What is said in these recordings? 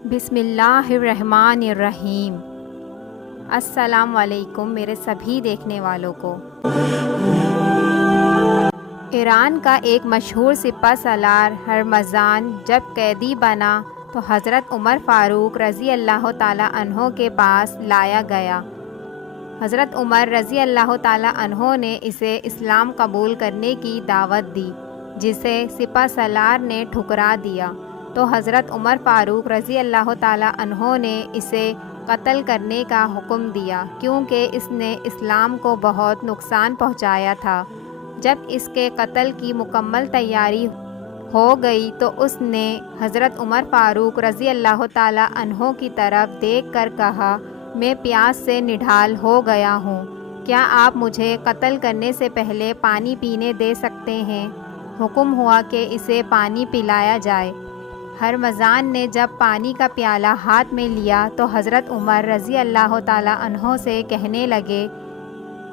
बिस्मिल्लाहिर्रहमानिर्रहीम। अस्सलाम वालेकुम मेरे सभी देखने वालों को। ईरान का एक मशहूर सिपह सलार हरमज़ान जब कैदी बना तो हज़रत उमर फ़ारूक रज़ी अल्लाह ताला अन्हो के पास लाया गया। हज़रत उमर रज़ी अल्लाह ताला अन्हो ने इसे इस्लाम कबूल करने की दावत दी, जिसे सिपह सलार ने ठुकरा दिया। तो हज़रत उमर फ़ारूक रज़ी अल्लाह ताला अन्हो ने इसे कत्ल करने का हुक्म दिया, क्योंकि इसने इस्लाम को बहुत नुकसान पहुंचाया था। जब इसके कत्ल की मुकम्मल तैयारी हो गई तो उसने हज़रत उमर फ़ारूक रज़ी अल्लाह ताला अन्हो की तरफ देख कर कहा, मैं प्यास से निढाल हो गया हूँ, क्या आप मुझे कत्ल करने से पहले पानी पीने दे सकते हैं? हुक्म हुआ कि इसे पानी पिलाया जाए। हरमज़ान ने जब पानी का प्याला हाथ में लिया तो हज़रत उमर रज़ी अल्लाह ताला अन्हो से कहने लगे,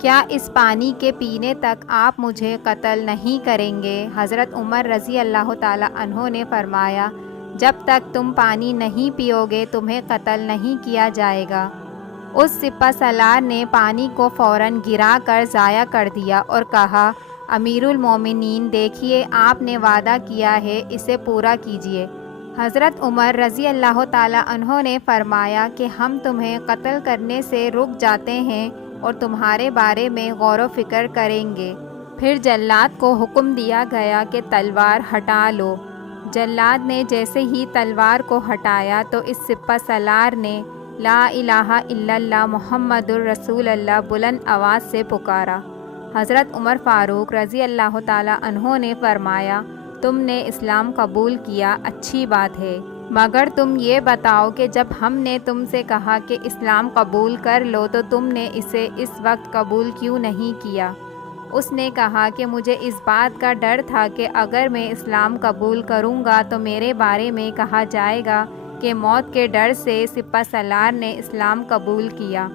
क्या इस पानी के पीने तक आप मुझे कत्ल नहीं करेंगे? हज़रत उमर रज़ी अल्लाह ताला अन्हो ने फरमाया, जब तक तुम पानी नहीं पियोगे तुम्हें कत्ल नहीं किया जाएगा। उस सिपह सलार ने पानी को फ़ौरन गिरा कर ज़ाया कर दिया और कहा, अमीरुल मोमिनीन, देखिए आपने वादा किया है, इसे पूरा कीजिए। हज़रत उमर रज़ी अल्लाह ताला अन्हो ने फरमाया कि हम तुम्हें कत्ल करने से रुक जाते हैं और तुम्हारे बारे में गौर व फिक्र करेंगे। फिर जल्लाद को हुक्म दिया गया कि तलवार हटा लो। जल्लाद ने जैसे ही तलवार को हटाया तो इस सिपह सलार ने ला इलाहा इल्लल्लाह मुहम्मदुर रसूलुल्लाह बुलंद आवाज़ से पुकारा। हज़रत उमर फ़ारूक रज़ी अल्लाह ताला अन्हो ने फरमाया, तुमने इस्लाम कबूल किया, अच्छी बात है, मगर तुम ये बताओ कि जब हमने तुमसे कहा कि इस्लाम कबूल कर लो तो तुमने इसे इस वक्त कबूल क्यों नहीं किया? उसने कहा कि मुझे इस बात का डर था कि अगर मैं इस्लाम कबूल करूँगा तो मेरे बारे में कहा जाएगा कि मौत के डर से सिपह सलार ने इस्लाम कबूल किया।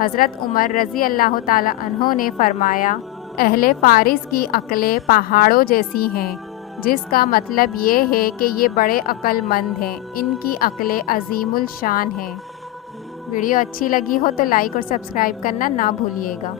हज़रत उमर रज़ी अल्लाह ताला अन्हो ने फरमाया, अहले फ़ारिस की अक्लें पहाड़ों जैसी हैं, जिसका मतलब ये है कि ये बड़े अक्लमंद हैं, इनकी अक्लें अज़ीमुल शान हैं। वीडियो अच्छी लगी हो तो लाइक और सब्सक्राइब करना ना भूलिएगा।